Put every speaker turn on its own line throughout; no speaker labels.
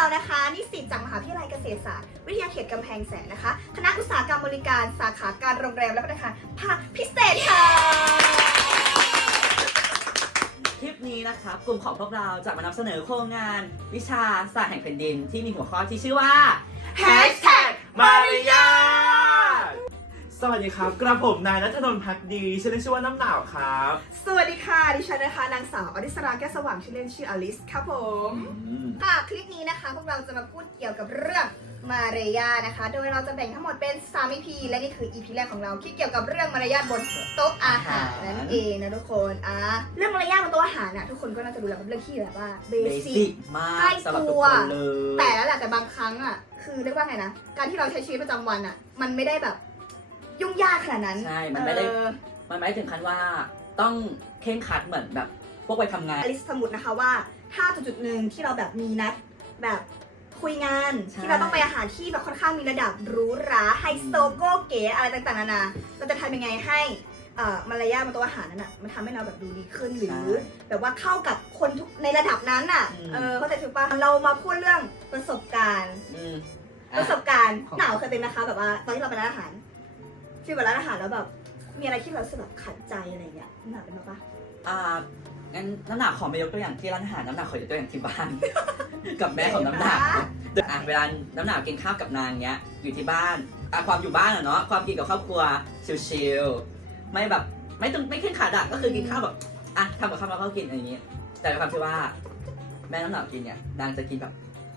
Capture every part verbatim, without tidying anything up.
นะคะนิสิตจากมหาวิทยาลัยเกษตรศาสตร์วิทยาเขตกำแพงแสนนะคะคณะอุตสาหกรรมบริการสาขาการโรงแรมและพัฒนาคารภาคพิเศษค่ะ
คลิปนี้นะครับกลุ่มของพวกเราจะมานำเสนอโครงงานวิชาศาสตร์แห่งแผ่นดินที่มีหัวข้อที่ชื่อว่า
Hashtag
มารยาทสวัสดีครับกระผมนายณัฐนนท์ภักดีชื่อเล่นชื่อว่าน้ำหนาวครับ
สวัสดีค่ะดิฉันนะคะนางสาวอริสราแก้วสว่างชื่อเล่นชื่ออลิสครับผมค่ะคลิปนี้นะคะพวกเราจะมาพูดเกี่ยวกับเรื่องมารยาทนะคะโดยเราจะแบ่งทั้งหมดเป็นสาม อี พี และนี่คือ อี พี แรกของเราที่เกี่ยวกับเรื่องมารยาทบนโต๊ะอาหารนั่นเองนะทุกคนอ่ะเรื่องมารยาทบนโต๊ะอาหารนะทุกคนก็น่าจะรู้แล้วเป็นเรื่องที่แบบว่าเบ
เบ
สิ
สิ
ก
กมาก
ใกล้
สำหรับทุ
ตั
ก
ว
คนเลย
แต่แล้วแหละแต่บางครั้งอ่ะคือเรียกว่าไงนะการที่เราใช้ชีวิตประจำวันอ่ะมันไม่ได้แบบยุ่งยากขนาดนั้น
ใช่มันไม่ได้
เออ
มันไม่ได้ถึงขั้นว่าต้องเคร่งครัดเหมือนแบบพวกไปทำงาน
อลิสสมมุตินะคะว่าถ้าจุดๆหนึ่งที่เราแบบมีนัดแบบคุยงาน
ใช่
ที่เราต้องไปอาหารที่แบบค่อนข้างมีระดับหรูหราไฮโซโก้เก๋อะไรต่างๆนานาเราจะทำยังไงให้เอ่อมารยาทบนโต๊ะอาหารนั้นอ่ะมันทำให้เราแบบดูดีขึ้นหรือ แบบว่าเข้ากับคนทุกในระดับนั้นอ่ะเออเข้าใจถูกปะเรามาพูดเรื่องประสบการณ์
อืม
ประสบการณ์
ของ
หนาวเคยเป็นนะคะแบบว่าตอนที่เราไปร้านอาหารที่ไปร้านอาหารแล้วแบบมีอะไรที่เรารู้สึกแบบขัดใจอะไรเงี้ยหนาวเป็นปะ
อ่างั้นน้ำหนักขอไม่ยกตัวอย่างที่ร้านอาหารน้ำหนักขอยกตัวอย่างที่บ้าน กับแม่ของน้ำหนักอ่ะเวลาน้ำหนักกินข้าวกับนางเนี้ยอยู่ที่บ้านอ่ะความอยู่บ้านอะเนาะความกินกับครอบครัวชิลๆไม่แบบไม่ต้องไม่เคร่งขัดอะก็คือกินข้าวแบบอ่ะทำกับข้าวแล้วก็กินอะไรอย่างงี้ แต่ด้วยความที่ว่าแม่น้ำหนักกินเนี่ยนางจะกินแบบ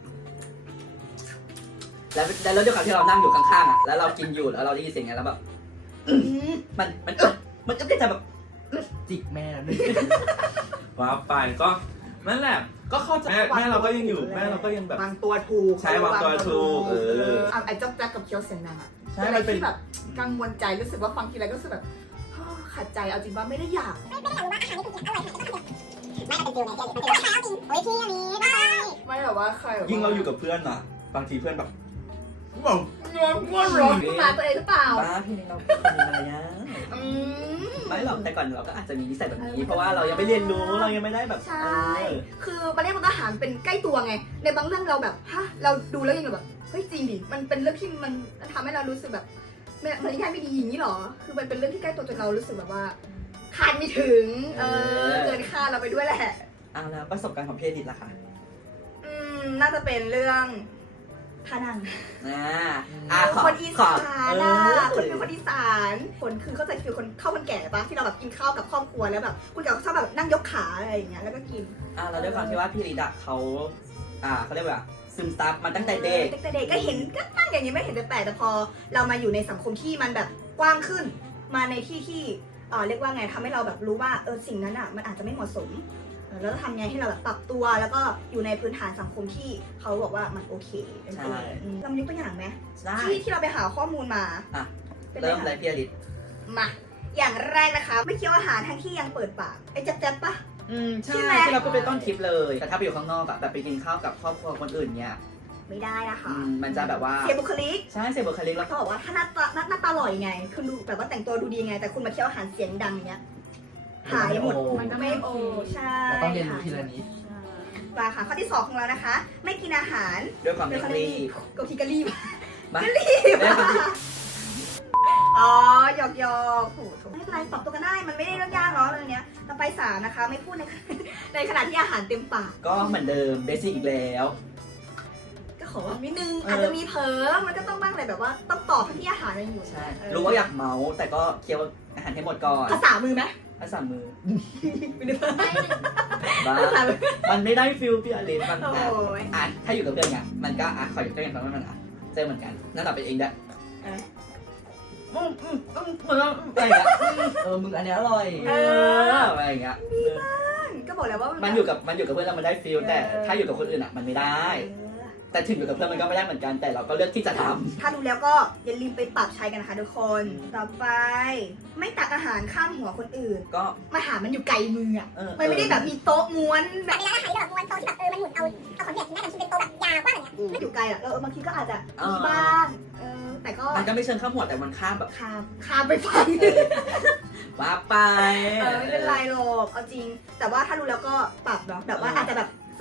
แล้วแล้วด้วยความที่เรานั่งอยู่ข้างๆอะแล้วเรากินอยู่แล้วเราได้ยินเสียงไงแล้วแบบมันมันมันก็จะแบบ
จิกแม่เลยว่าไปก็นั่นแหละก็เข้าใจแม่แม่เราก็ยังอยู่แม่เราก็ยังแบบ
วางตัวถูก
ใช่วางตัวถูกเออ
ไอ้จ๊อกแจ๊กกับเคียวเสียงดังอะ
ใช่
อะไร
มันเป็น
ที่แบบกังวลใจรู้สึกว่าฟังทีไรก็รู้สึกแบบฮ่าขัดใจเอาจริงว่าไม่ได้อยาก
ไม่ได้อยากรู้ว่าอาหารนี่คืออร่อยขนาดไหนไม่มันเป็นฟิลไงที่อันนี้มันเป็นราคาจริงโอ้ยพี่อันนี้ได้
ไม่แบบว่าใครแบบ
ยิ่งเราอยู่กับเพื่อนอะบางทีเพื่อนแบบบอก
งอนงอนร้อนมาตัวเองหรือเปล่า
บ้าพี่นี่เราเป็นคนมีมารยาท
อืม
ไม่หรอกแต่ก่อนเราก็อาจจะมีนิสัยแบบนี้ เพราะว่าเรายังไม่เรียนรู้เรายังไม่ได้แบบ
ใช่
เออ
คือมาเรียกมันอาหารเป็นใกล้ตัวไง ในบางเรื่องเราแบบฮะเราดูแล้วยังแบบเฮ้ยจริงดิมันเป็นเรื่องที่มันทำให้เรารู้สึกแบบไม่มารยาทไม่ดีอย่างนี้หรอ คือมันเป็นเรื่องที่ใกล้ตัวจนเรารู้สึกแบบว่าคาดไม่ถึงเออเกินคาดเราไปด้วยแหละ
เอาแล้วประสบการณ์ของพี่อดิตล่ะคะ
อืมน่าจะเป็นเรื่องท่านั่ง
อ่าอ่าขอ
คนอี
ขอ
สาน
เอ
นะ
อ
คนเป็นคนอีสานคนคือเข้าใจฟิลคนเข้าคนแก่ปะที่เราแบบกินข้าวกับครอบครัวแล้วแบบคุณแก่ชอบแบบนั่งยกขาอะไรอย่างเงี้ยแล้วก็กิน
อ่าเราด้วยความที่ว่าพี่อดิตอะเขาอ่าเขาเรียกว่าซึมซับมาตั้งแต่เด็ก
ตั้งแต่เด็กก็เห็นก็ตั้งอย่างนี้ไม่เห็นจะแปลกแต่พอเรามาอยู่ในสังคมที่มันแบบกว้างขึ้น มาในที่ที่เออเรียกว่าไงทำให้เราแบบรู้ว่าเออสิ่งนั้นอ่ะมันอาจจะไม่เหมาะสมเออแล้วทำไงให้เราแบบปรับตัวแล้วก็อยู่ในพื้นฐานสังคมที่เขาบอกว่ามันโอเคเป็นตัวอืมเรามายกตัวอย่างไหม
ได้
ที่ที่เราไปหาข้อมูลมา
อ่ะ
ป็นไง
เริ่ม
คะ
เลยพี่อดิต
มาอย่างแรกนะคะ ไม่เคี้ยวอาหารทั้งที่ยังเปิดปากไอ้แจ๊บๆปะ
อืมใช่
ใช่ไหม
ที่เราพูดไปต้นคลิปเลยแต่ถ้าไปอยู่ข้างนอกอะแบบไปกินข้าวกับครอบครัวคนอื่นเนี่ย
ไม่ได้นะคะ
อืมมันจะแบบว่า
เสียบุคลิก
ใช่เสียบุคลิกแล้ว
เขาบอกว่าถ้าหน้าตาหน้าหน้าตาหล่อยไงคุณดูแบบว่าแต่งตัวดูดีไง แต่คุณมาเคี้ยวอาหารเสียงดังอย่างเงี้ยหายหมด
มันก็ไม่
ไม่
โอ
โอใช่
เราต้องเรียนรู้ทีละนิด
มาค่ะข้อที่สองของเรานะคะ ไม่กินอาหาร
ด้วยความเร่งรีบ
ก็ทีก็รีบ
มา
ก็รีบ
ด้วยความที่
อ๋อหยอกหยอกโหโถไม่เป็นไรปรับตัวกันได้มันไม่ได้เรื่องยากหรอกเรื่องเนี้ยต่อไปสามนะคะ ไม่พูดใน ในขณะที่อาหารเต็มปาก
ก็เหมือนเดิมเบสิกอีกแล้ว
ก็ขอว่านิดนึง
เอออ
อาจจะมีเผลอมันก็ต้องบ้างเลยแบบว่าต้องตอบทั้งที่อาหารมันอยู่
ใช่
เออ
รู้ว่าอยากเมาแต่ก็เคี้ยวอาหารให้หมดก่อน
ภาษามือไหม
ภาษามือ
ไม่ได้
บ้า
ภาษามือ
มันไม่ได้ฟิลพี่อลินมัน
โอ้ย
อ่ะถ้าอยู่กับเพื่อนไงมันก็อ่ะขอยกตัวอย่างตอนนั้นมันอ่ะเจอเหมือนกันนั่นเราเป็นเองได้
เออ
อืมอืมอืมอืมอะไรอย่างเงี้ยเออมึงอันนี้อร่อย
เอ
เอ
อ
ออะไรอย่างเงี้ย
ก็บอกแล้วว่า
มั
มัน
อยู่กับมันอยู่กับเพื่อนแล้วมันได้ฟิลแต่ถ้าอยู่กับคนอื่นอ่ะมันไม่ได้
เออ
แต่ถึงอยู่กับเพื่อนมันก็ไม่ได้เหมือนกันแต่เราก็เลือกที่จะท
ถ้าดูแล้วก็อย่าลืมไปปรับใช้กันนะคะทุกคน ต่อไป ไม่ตักอาหารข้ามหัวคนอื่น
ำก็
มาหามันอยู่ไกลมืออ่ะ
เออ
มันไม่ได้แบบมีโต๊ะม้วนแบ
แต่
บ
เวลาอาหารที่แบบม้วนโต๊ะที่แบบเออมันหมุนเอาเอาของเด็กแม่แต่ที่เป็นโต๊ะแบบยาวกว่าอย่างเงี้ย
ไม่อยู่ไกลอ่ะแล้วเออบางทีก็อาจจะ
เออ
มีบ้างเออแต่ก็
มันก็ไม่เชิงข้ามหัวแต่มันข้ามแบบ
ข้ามข้ามไปฟัง
เออว่าไป
เออไม่เป็นไรหรอกเอาจริง แต่ว่าถ้ารู้แล้วก็ปรับเนาะแบบว่าอาจจะแบบส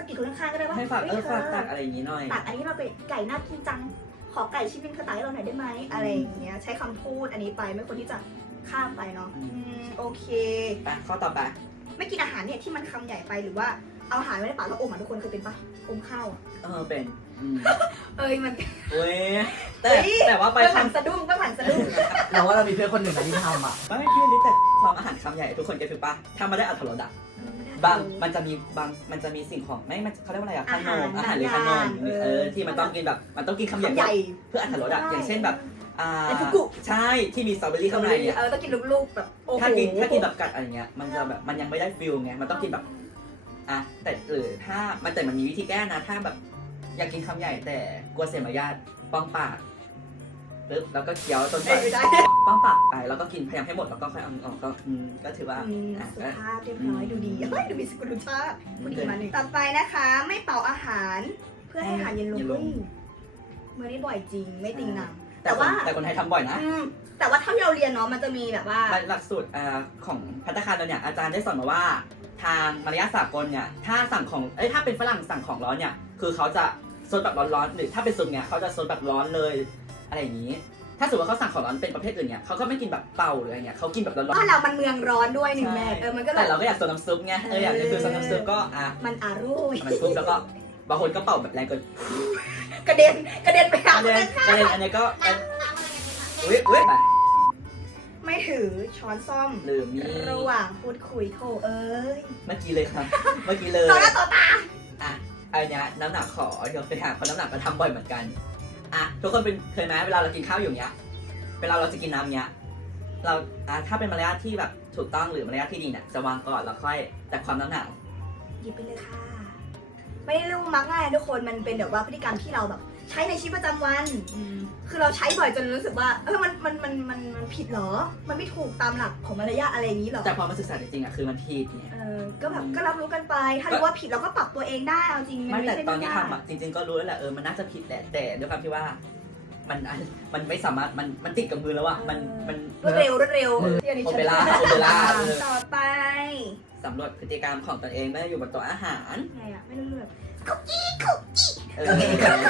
กินคนข้างๆก็ได้ว่า
ให้ฝากเอ
ฮ้ย
อฝากตักอะไรอย่างงี้หน่อย
ตักอันนี้เราไปไก่น่ากินจังขอไก่ชิ้นนึงเธอตักให้เราหน่อยได้ไหมอะไรอย่างเงี้ยใช้คำพูดอันนี้ไปไม่ควรที่จะข้ามไปเนาะ
อืม
อืมโอเค
ไปข้อต่อไป
ไม่กินอาหารเนี่ยที่มันคำใหญ่ไปหรือว่าเอาอาหารไว้ในปากแล้วอมอ่ะทุกคนเคยเป็นปะอมข้าวอ่ะ
เออเป็นอืม
เอ้ยมัน
เว้ยแต่
เฮ้ย
แต่ว่าไป
เบื้องหลัง
คำ
สะดุ้งเบื้องหลังสะดุ้ง
เราว่าเรามีเพื่อนคนหนึ่งนะที่ทำอ่ะ
ไม่พี่ลิแต่ความอาหารคำใหญ่ทุกคนเก็ตถูกปะถ้ามาได้อัตรสอะบางมันจะมีบางมันจะมีสิ่งของไม่มันเขาเรียกว่าอะไรอะขนมอาหารหรือขนมเออที่มันต้องกินแบบมันต้องกินคำใหญ่
คำใหญ่
เพื่ออัตรสอะอย่างเช่นแบบอ่า
เป็นฟุกุ
ใช่ที่มีสตรอเบอรี่ข้างในเนี่ย
เออต้องกินลูกๆแบบโอ้โห
ถ้ากินถ้ากินแบบกัดอะไรเงี้ยมันจะแบบมันยังไม่ได้ฟิลไงมันต้องกินแบบอ่ะแต่หรือถ้ามันแต่มันมีวิธีแก้นะถ้าแบบอยากกินคำใหญ่แต่กลัวเสียมารยาทป้องปากปึ๊บแล้วก็เคี้ยวจน
เอ้ยไม่ได้
ป้องปากไปแล้วก็กินพยายามให้หมดแล้วก็ค่อยเอาออกก็อืมก็ถือว่า
อืม
อ่ะ
สุ
ก็
ภาพเรียบร้อยดูดีเฮ้ยดูมีสกุลชาติพูดดีมาหนึ่งต่อไปนะคะ ไม่เป่าอาหาร เพื่อให้อาหารเย็นลง
เย็นลง
เฮ้ยเมื่อนี้บ่อยจริงไม่ติงหนัง
แต่
แต่
ว่า
ว่า
แต่คนไทยทำบ่อยนะ
อืมแต่ว่าเท่าที่เราเรียนเนาะมันจะมีแบบว่า
หลักสูตรอ่าของภัตตาคารเราเนี่ยอาจารย์ได้สอนมาว่า ทางมารยาทสากลเนี่ยถ้าสั่งของเอ้ยถ้าเป็นฝรั่งสั่งของร้อนเนี่ยคือเขาจะซดแบบร้อนๆหรือถ้าเป็นซุปเนี่ยเขาจะซดแบบร้อนเลยอะไรอย่างนี้ ถ้าสมมติว่าเขาสั่งของร้อนเป็นประเภทอื่นเนี่ยเขาก็ไม่กินแบบเป่าหรืออะไรเงี้ยเขากินแบบร้อน
ถ้าเรามันเมืองร้อนด้วยหนึ่ง
ใช่
แม่เออมันก็
ๆ
แบ
แต่
บ
เราก็อยากซดน้ำซุปไงเอออยากจะคือซดน้ำซุปก็อ่ะ
มันอร่อย
มันปุ๊บแล้วก็บางคนก็เป่าแบบแรงเกิน
กระเด็นกระเด็นไป
ก
หา
ระ
ค
เด็
น
น
ข้าง
กระเด็นอันนี้ก็อุ้ยอุ้ยไป
ๆไม่ถือช้อนซ่อม
หรือมี
ระหว่างพูดคุยโทเอ้ย
เมื่อกี้เลยครับ เมื่อกี้เลย
ต่อหน้าต่อตา
อ่ะอันเนี้ยน้ำหนักขอยกตัวอย่างเพราะน้ำหนักก็ทำบ่อยเหมือนกันอ่ะทุกคนเป็นเคยไหมเวลาเรากินข้าวอยู่เนี้ยเวลาเราจะกินน้ำเนี้ยเราอ่ะถ้าเป็นมารยาทที่แบบถูกต้องหรือมารยาทที่ดีเนี่ยจะวางก่อนแล้วค่อยแต่ความน้ำหนัก
หยิบไปเลยค่ะ ไม่ได้เรื่องมักง่ายนะทุกคนมันเป็นแบบว่าพฤติกรรมที่เราแบบใช้ในชีวิตประจำวัน คือเราใช้บ่อยจนรู้สึกว่าเออมันมันมันมันมันผิดเหรอ มันไม่ถูกตามหลักของมารยาทอะไรอย่างนี้เหรอ
แต่พอมาศึกษาจริงๆอ่ะคือมันผิดเนี่ย
เออก็แบบก็รับรู้กันไป ถ้ารู้ว่าผิดเราก็ปรับตัวเองได้เอาจริง
ไม่แต่
ใช่
ตอนนี้
เรื่งยาก
ทำอ่ะจริง ๆก็รู้แล้วแหละเออมันน่าจะผิดแหละแต่ด้วยความที่ว่ามันมันไม่สามารถมันมันติดกับมือแล้วอ่ะมันมัน
รวดเร็วรวดเร็ว
เออ
ดี๋ยวนี้
โอ
ฉัน
เปร่าโอเปร่าเออ
ต่อไป
สำรวจพฤติกรรมของตนเองเมื่ออยู่บนโต๊ะอาหาร
ไงอ่ะไม่รู้เรื่อง
เออ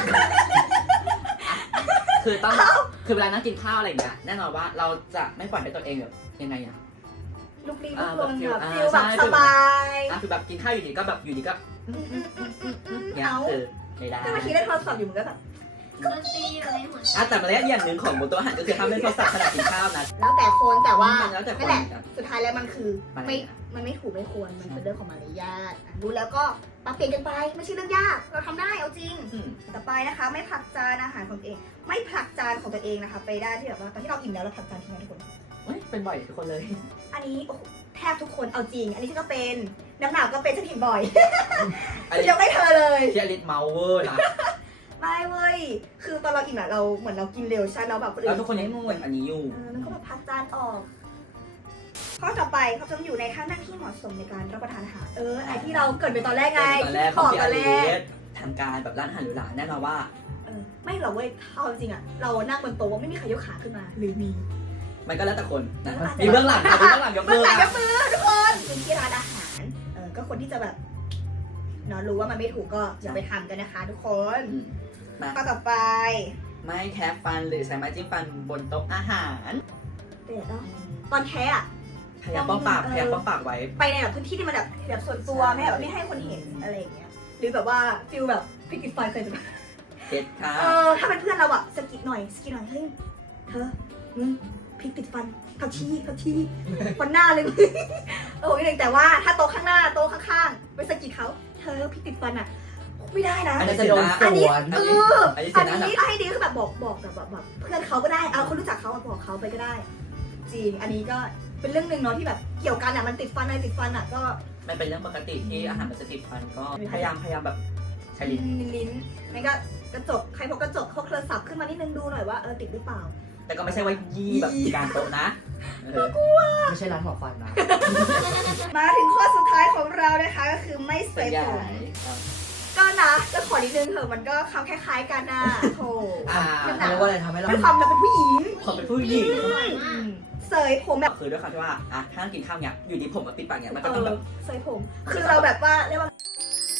คือต้องคือเวลานั่งกินข้าวอะไรอย่างเงี้ยแน่นอนว่าเราจะไม่ปล่อยให้ตัวเองแบบยังไงอ่ะ
ลูกลี้
อ่า
ลูกลน
แบบ
แบบ
ฟิ
ฟิ
ล
ลแบบ
อ่า
สบาย
อ่ะคือแบบกินข้าวอยู่ดีก็แบบอยู่ดีก็
อืมอืมอืมอืมอืม
เนี่ย
เอา
คือไม่ได้
ถ้าเมื่อกี้ได้โทรศัพท์อยู่มันก็แบบ
ดนตรีอยู่ในหัวใจ
อ่ะแต่มารยาทอย่างหนึ่งของบนโต๊ะอาหารก็คือห้ามเล่นโทรศัพท์ขณะกินข้าวนะ
แล้วแต่คนแต่ว่า
มันแล้วแต่คน
นั่นแหละ
ครับ
สุดท้ายแล้วมันคือ
มารยาท
ไม่มันไม่ถูกไม่ควรมันเป็นเรื่องของมารยาทอ่ะรู้แล้วก็ปรับเปลี่ยนกันไปไม่ใช่เรื่องยากเราทำได้เอาจริง
อืม
ต่อไปนะคะ ไม่ผลักจานอาหารของตัวเอง ไม่ผลักจานของตัวเองนะคะ ไปได้ที่แบบว่าตอนที่เราอิ่มแล้วเราผลักจานทิ้งไว้ทุกคน
เฮ้ยเป็นบ่อยทุกคนเลย
อันนี้โอ้โหแทบทุกคนเอาจริง อันนี้ฉันก็เป็นน้ำหนักก็เป็นฉันเห็นบ่อย
อัน
ฉัน
นี้
ยกให้เธอเลย
เชียร์ลิทเมาเวอร์นะ
ไม่เว้ยคือตอนเราอิ่มอะเราเหมือนเรากินเร็วใช่แล้วแบบคนอื่
แล้ว
น
ทุกคนยังงงอันนี้อยู่
เออแล้วก็แบบพักจานออก ข้อต่อไปเขาจะอยู่ในท่านั่งที่เหมาะสมในการรับประทานอาหาร เออ ไอที่เราเกริดไปตอนแรกไง
ตอนแรก
บ
เขา
อก
พี่
ต
อ
อนแร
ลิ
ก
สทางการแบบร้านอาหารหรูหราแน่นอนว่า
เออ ไม่หรอกเว้ยเอาจริงๆอะเรานั่งบนโต๊ะไม่มีใครยกขาขึ้นมา หรือมี
มันก็แล้วแต่คนนะ
แล้วแต่
มีเบื้องหลังค่ะมีเบื้องหลังยก
เมื่
มื
อ
อ
ไหร่ย
นะ
กมือทุกคนเป็นที่ร้านอาหาร เออ ก็คนที่จะแบบเนาะรู้ว่ามันไม่ถูกก็อย่าไปทำกันนะคะ ทุกคน
อืมมา
ข้อต่อไป
ไม่แคะฟันหรือใช้ไม้จิ้มฟันบนโต๊ะอาหาร
เดี๋ยวเนาะตอนแท้อะ
พยายามป้องปากพยายามป้องปากไว้
ไปในแบบพื้นที่ที่มันแบบแบบส่วนตัว
ใช่
ไม่แบบไม่ให้คนเห็นอะไรอย่างเงี้ย หรือแบบว่าฟิลแบบพริกติดไฟเคยเป็นปะ
เด็ดค่ะ
เออถ้าเป็นเพื่อนเราอะสะกิดหน่อยสะกิดหน่อยเฮ้ยเธอมึงพริกติดฟันผักชีผักชีฟันหน้าเลย มึงโอ้ยหนึ่งแต่ว่าถ้าโต๊ะข้างหน้าโต๊ะข้างๆไปสะกิดเขาเธอพริกติดฟันอะไม่ได้นะ
อันนี้
จะ
เสีย
โดน
นะ
ส
อันนี้
วน
เออ
อันนี้เสี
อั
ย
น
นะ
นี้ให้ดีคือแบบบอกบอกแบบแบบแบบเพื่อนเขาก็ได้เอาคนรู้จักเขาอะบอกเขาไปก็ได้ จริงอันนี้ก็เป็นเรื่องหนึ่งเนาะที่แบบเกี่ยวกันอะมันติดฟันอะไรติดฟันอะก็
มันเป็นเรื่องปกติที่อาหารมันจะติดฟันก็พยายามพยายามแบบใช้ลิ้น
ลิ้นลิ้นนั่นก็กระจกใครพกกระจกพกโทรศัพท์ขึ้นมานิดนึงดูหน่อยว่าเออติดหรือเปล่า
แต่ก็ไม่ใช่ว่ายี่แบบกลารโต๊ะนะเออ
ไม่ใช่ร้านหมอฟันนะ
มาถึงข้อสุดท้ายของเรานะคะก็คือไม่เส
ส่วน
ย
ใหญ่
ผมก็นะจะขอนิดนึงเถอะมันก็คำคล้ายๆกันนะโถ
อ่า
เขาเรียกว่าอะไรทำให้เรา
ด้วยความเราเป็นผู้หญิง
เขาเป็นผู้หญิง
เสยผมแบบ
คือด้วยความที่ว่าอ่ะถ้ากินข้าวเนี่ยอยู่ดีผมมาปิดปากเนี่ยมัน
เอ
ก็ต้องแบ
อบ เสยผม คือเราแบบว่าเรียกว่า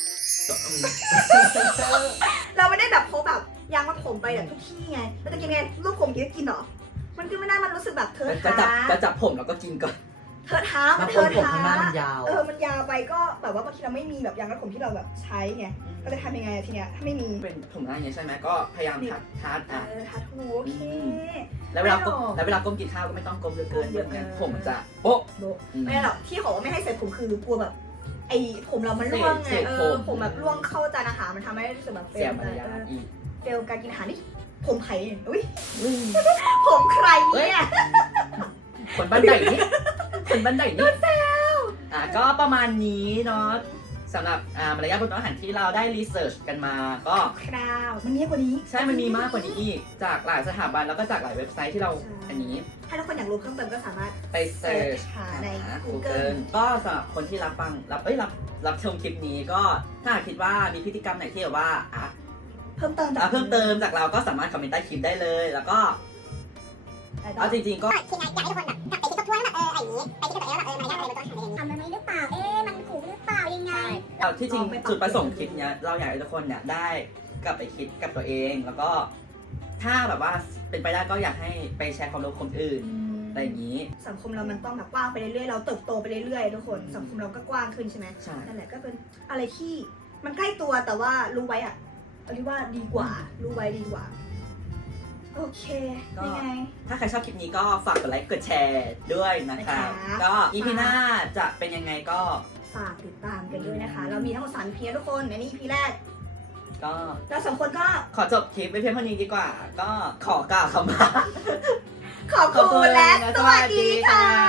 อืม
เราไม่ได้แบบพกแบบยางมัดผมไปแบบทุกที่ไงเราจะกินไงลูกผมกินก็กินเหรอมันกินไม่ได้มันรู้สึกแบบเธอ
จะจับ
ท้า
จะจับผมแล้วก็กินก่อน
เธอท้ามั
บาน ง
เธ
คน
อ
ผม
ท้า
ข้างหน้ามันยาว
เออมันยาวไปก็แบบว่าบางทีเราไม่มีแบบยางมัดผมที่เราแบบใช้ไงเราจะทำยังไงอะทีเนี้ยถ้าไม่มี
เป็นผมหน้าอย่างเงี้ยใช่ไหมก็พยายามทัดทัด
เอ
อ่ะ
อทาทูโอเค
แล้วเวลาก้ม
ไม่หรอก
แล้วเวลาก้มกินข้าวก็ไม่ต้องก้มเยอะเกินเยอะเกิน
เออ
ผมมันจะโป๊ะ
โบะ
อืม
ไม่ได้หรอกที่เขาว่าไม่ให้ใส่ผมคือกลัวแบบไอ้ผมเรามันร่วงไง
เศษ
เอ
ผ
อ
ม
ผมแบบร่วงเข้าจานอาหารมันทำให้รู้สึกแบบเฟ
เสีย
ล
มารยาทอีก
เฟลการกินอาหารนี่ผมไผ่เนี่ยอุ้ยผมใครเนี่ย
คนบ้านใหญ่นี่คนบ้านใหญ่นี่อ่ะก็ประมาณนี้เนาะสำหรับอ่ามารยาทบนโต๊ะอาหารที่เราได้รีเสิร์ชกันมาก็
คราวมันมีกว่านี้
ใช่ มันมีมากกว่านี้อีก จากหลายสถาบันแล้วก็จากหลายเว็บไซต์ที่เรา
ใช่
อันนี้
ถ้าทุกคนอยากรู้เพิ่มเติมก็สามารถ
ไปเซิร์ช
หาใน
Google
Google
ก็สำหรับคนที่รับฟัง รับเอ้ยรับรับชมคลิปนี้ก็ถ้าหากคิดว่ามีพฤติกรรมไหนที่แบบว่าอ่ะ
เพิ่มเติมจาก
อ่ะเพิ่มเติมจากเราก็สามารถคอมเมนต์ใต้คลิปได้เลย แล้วก็
อะไรต่อ
เอาจริงๆก็
ทีมงานอยากให้ทุกคนแบบกลับไปคิดทบทวนว่าเอออะไรอย่างนี้ไปคิดกับตัวเองว่าเออมารยาทอะไรบนโต๊ะอาหารเป็นอย่างนี้ทำมันไหมหรือเปล่าเอ๊ะมันถูกหรือเปล่ายังไง
เอาที่จริงจุดประสงค์คลิปเนี้ยเราอยากให้ทุกคนเนี่ยได้กลับไปคิดกับตัวเอง แล้วก็ถ้าแบบว่าเป็นไปได้ก็อยากให้ไปแชร์ความรู้กับคนอื่น
อืม
อะไรอย่างนี้
สังคมเรามันต้องแบบกว้างไปเรื่อยๆ เราเติบโตไปเรื่อยๆ ทุกคน สังคมเราก็กว้างขึ้นใช่ไหม
ใช่
นั่นแหละก็เป็นอะไรที่มันใกล้ตัวแต่ว่ารู้ไว้อะเอาที่ว่าดีกว่า รู้ไว้ดีกว่า โอเค
ก็
ยังไง
ถ้าใครชอบคลิปนี้ก็ฝากกดไลค์กดแชร์ด้วยนะคะ
นะคะ
ก็อีพีหน้าจะเป็นยังไงก็
ฝากติดตามกันด้วยนะคะ เรามีทั้งหมดสาม อี พี ทุกคนอันนี้ อี พี แรก
ก็
เราสองคนก็
ขอจบคลิปไว้เพียงเท่านี้ดีกว่า ก็ขอกล่าวคำว่า
ขอบคุณและสวัสดีค่ะ